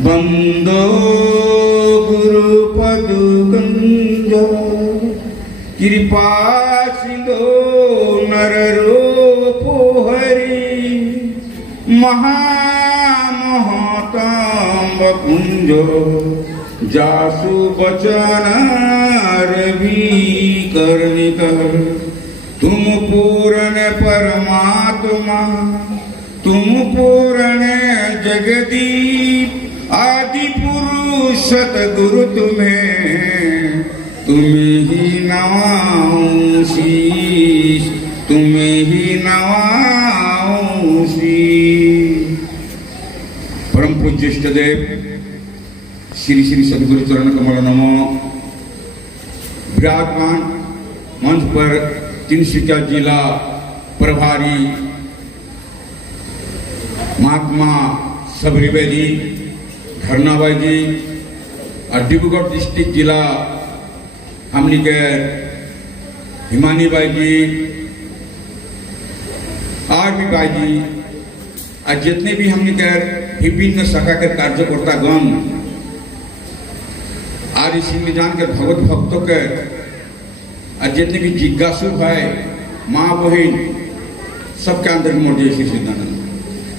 बंदो गुरुपद गंज कृपा सिंधो नर रूप हरि महामहतम कुंज जासु बचन रवि कर्णिक तुम पूर्ण परमात्मा तुम पूर्ण जगदीप आदि पुरुष सतगुरु तुम्हें ही नवाऊं शीश तुम्हें ही नवाऊं शीश। परम पूज्य इष्ट देव श्री श्री सदगुरु चरण कमल नमो। विराजमान मंच पर तिनसुकिया जिला प्रभारी महात्मा सबरी जी, धरनाबाई जी और डिब्रूगढ़ डिस्ट्रिक्ट जिला हमनी के हिमानी बाई जी, आरबी बाई जी और जितने भी हमनी के विभिन्न शाखा के कार्यकर्ता गण आज इस जान के भगवत भक्तों के और जितने भी जिज्ञासु भाई माँ बहन सबके अंदर मोटे श्री सिद्धानंद।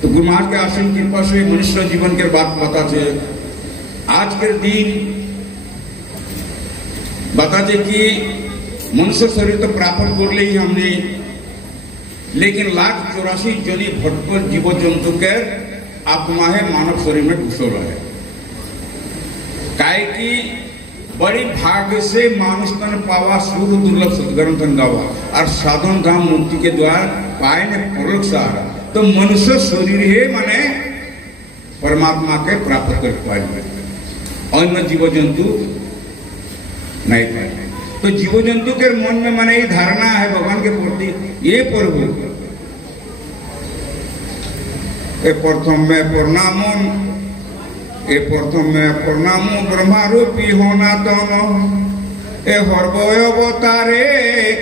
तो गुरु महाराज के आशीष कृपा से मनुष्य जीवन के बात पता थे। आज के दिन बताते कि मनुष्य शरीर तो प्राप्त कर ली हमने, लेकिन 1,84,000 जनी भटकल जीव जंतु के आत्मा है मानव शरीर में घुसल है। काहे कि बड़ी भाग्य से मानुष तन पावा सूर्य दुर्लभ सदग्रंथन गावा और साधन धाम मुक्ति के द्वार पाए ने परलोक सहारा। तो मनुष्य शरीर है माने परमात्मा के प्राप्त कर पाए, अन्य जीव जंतु नहीं पाए। तो जीव जंतु के मन में माने ये धारणा है भगवान के प्रति ये प्रभु प्रथम में प्रणाम ब्रह्मा रूपी होना तन ए हर्वय अवतारे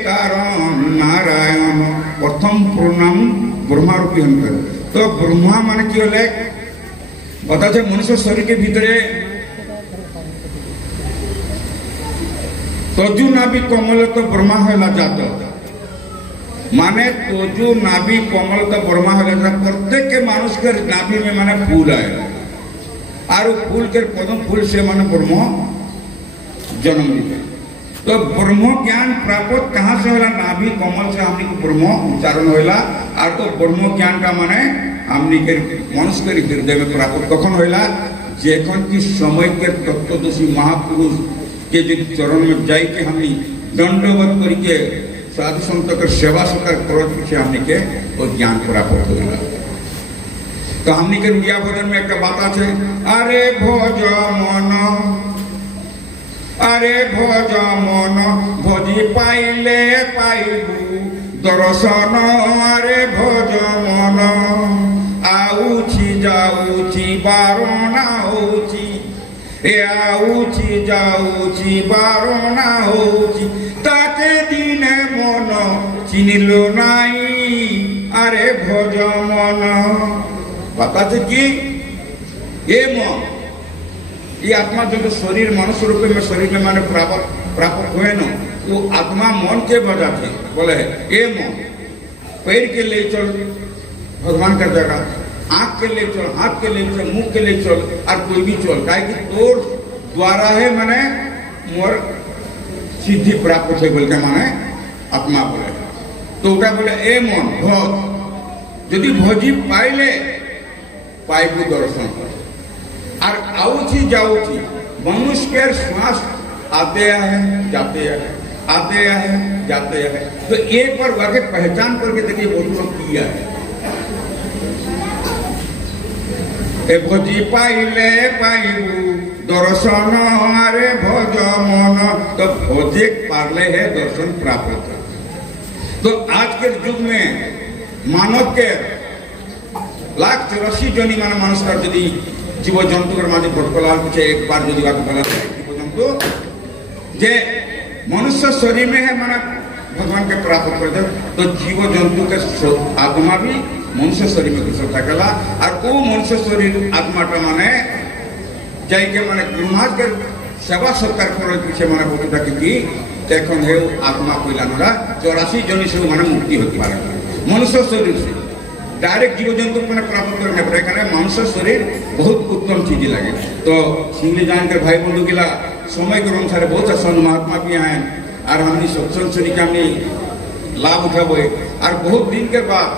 कारण नारायण। प्रथम प्रणाम ब्रह्मा रूपी होना। तो ब्रह्मा मान कि हले बता छे मनुष्य शरीर के भीतरे तजु नाभि कमल तो ब्रह्मा होला जात माने तजु नाभि कमल तो ब्रह्मा होला। प्रत्येक के मानुष के नाभि में माने फूल है और फूल के पदम फूल से माने ब्रह्म जन्म लिया। तो ब्रह्म ज्ञान प्राप्त कहाँ से होला? नाभि कमल से हमनी को ब्रह्म उच्चारण होला। और तो ब्रह्म ज्ञान का माने हमनी के मनुष्य के हृदय में प्राप्त कखन होला? जेखन की समय के तत्वदर्शी महापुरुष के जो चरण में जाई के हमनी दंडवत करके साधु संत के सेवा सत्कार करत पीछे हमनी के वो ज्ञान प्राप्त होला। तो हमनी के रुड़िया भजन में एक बात है, अरे भोज मन भोजी पाइले पाइबू दर्शन। अरे भोज मन आउची जाउची बारणा होची ए आउची जाउची बारणा होची ताके दिने मन चिनिलो नाई। अरे भोज मन पता थे कि ये मन ये आत्मा जो शरीर मनुष्य रूप में शरीर में माने प्राप्त हुए न वो आत्मा मन के बजा थे। बोले ये मन पैर के ले चल भगवान का जगह, आंख के ले चल, हाथ के ले चल, मुंह के ले चल और कोई भी चल। काहे कि तोर द्वारा है माने मोर सिद्धि प्राप्त थे बोल के माने आत्मा बोले। तो उठा बोले ए मन भोज यदि भोजी पाइले पाइबू दर्शन और आउची जाउची मनुष्य के श्वास आते हैं जाते हैं आते हैं जाते हैं। तो एक बार वाकई पहचान करके देखिए वो तो किया है। ए भोजी पाइले पाइबू दर्शन अरे भोज मन। तो भोजे पारले है दर्शन प्राप्त। तो आज के युग में मानव के 1,84,000 जनी मान मानुष का यदि जीव जंतु माঝে भटकलार पीछे एक बार यदि जीव जंतु जे मनुष्य शरीर में है माना भगवान के प्राप्त कर दे। तो जीव जंतु के आत्मा भी मनुष्य शरीर में घुसल थकेला और वो मनुष्य शरीर आत्मा टा माने जाइके माने गुरुमाज के सेवा सत्कार कर पीछे माने बहुत कि এখন হেউ আত্মা কইলানোরা 84 জনি সে মানে মুক্তি হতে পারে মনুষ্য শরীর से डायरेक्ट जीव जंतु मैंने प्राप्त करने पड़े कारण मनुष्य शरीर बहुत उत्तम चीज लगे तो सिंगली जान कर भाई बंधु गिला समय के अनुसार बहुत संत महात्मा भी हैं और हमने सत्संग सुनी के हमने लाभ उठाबे और बहुत दिन के बाद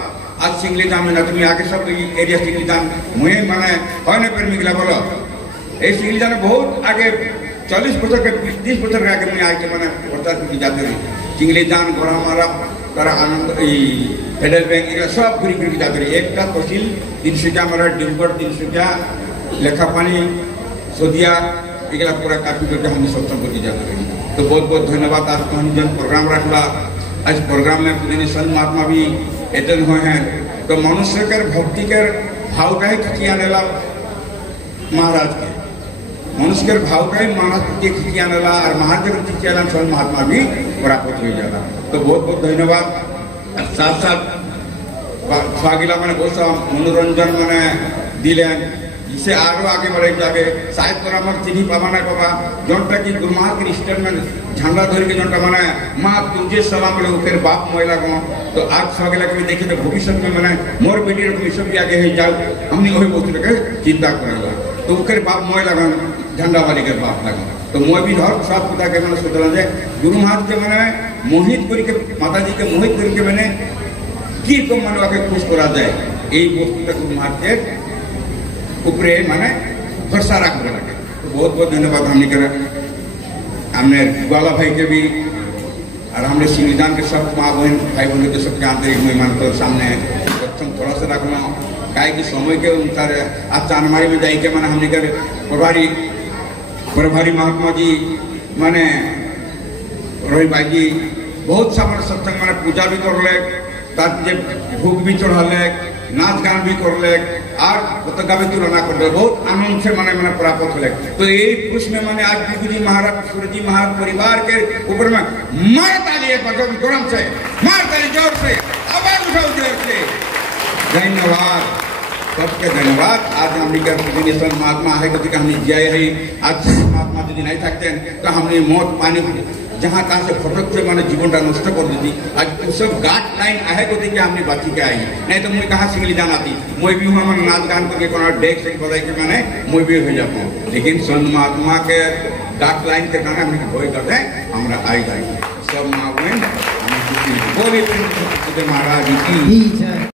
आज सिंगली जान में तुम्हें आगे सब एरिया सिंगली जान मुझे माने होने पर मिला बोलो ये सिंगली जान बहुत आगे 40 बच्चों के 30 बच्चों के आगे मैं आके मैंने प्रचार की जाते रही सिंगली जान गोरा हमारा तारा आनंद फेडरल बैंक सब घूरी घूरी जाते रही एक का तहसील 300 हमारा डिम्बर 300 लेखापानी सोदिया एगला पूरा काफी करके हम सत्संग करके जाते रही तो बहुत बहुत धन्यवाद आज तो हम जन प्रोग्राम रखला आज प्रोग्राम में पुराने संत महात्मा भी अटेंड हुए हैं तो मनुष्य के भक्ति के भाव का खिंचिया नेला महाराज के मनुष्य के भाव का महाराज के खिंचिया नेला और महाराज के खिंचिया संत महात्मा भी प्राप्त हो जाता तो बहुत बहुत धन्यवाद साथ साथ स्वागिला मैंने बहुत सा मनोरंजन मैंने दिले जिससे आरो आगे बढ़े जाके शायद तो हमारे चिन्ही पावा ना पावा जोनटा की गुरुमात के स्टेट में झंडा धर के जोनटा मैंने माँ तुझे सलाम ले फिर बाप महिला को तो आज स्वागिला के देखे तो भविष्य में मैंने मोर बेटी भविष्य भी आगे है जाओ हमने वही बहुत के चिंता करेगा तो फिर बाप महिला झंडा वाली के बाप लगा तो मैं भी धर साफ पिता के मैंने सोचला जे गुरु महाराज के मैंने मोहित करके माता जी के मोहित करके मैंने की को मनवा के खुश करा जाए यही वस्तु तक गुरु महाराज के ऊपरे माने भरोसा रखने लगे तो बहुत बहुत धन्यवाद हमने ग्वाला भाई के भी और हमने सिंगजान के सब माँ बहन भाई बहन के सबके आंतरिक मेहमान तो सामने थोड़ा सा रखना काय की समय के अनुसार आज चांदमारी में जाए के मैंने हमने कर प्रभारी महात्मा जी माने रोहित भाई जी बहुत सा मैंने सत्संग मैंने पूजा भी कर ले भोग भी चढ़ा ले नाच गान भी कर ले और पताका भी तुलना कर ले बहुत आनंद से मैंने प्राप्त हो तो यही खुश में मैंने आज बिगू जी महाराज सूर्य जी महाराज परिवार के ऊपर में मार ताली एक बार गरम से मार ताली जोर से आवाज उठाओ जोर से धन्यवाद सबके धन्यवाद आज हमने संत महात्मा है क्योंकि हमने जय है आज महात्मा यदि नहीं थकते तो हमने मौत पानी जहाँ तहाँ से फटक से मैंने जीवन का नष्ट कर दी थी आज सब गाट लाइन आहे को देखिए हमने बात की आई नहीं तो मुझे कहाँ सिंगली जाना थी मैं भी हूँ मैंने नाच गान करके कोना डेक से बजाई के मैंने मैं भी हो जाता हूँ लेकिन संत महात्मा के गाट लाइन के गाना हमने भोई करते हैं हमारा आई जाएंगे सब माँ बहन महाराज की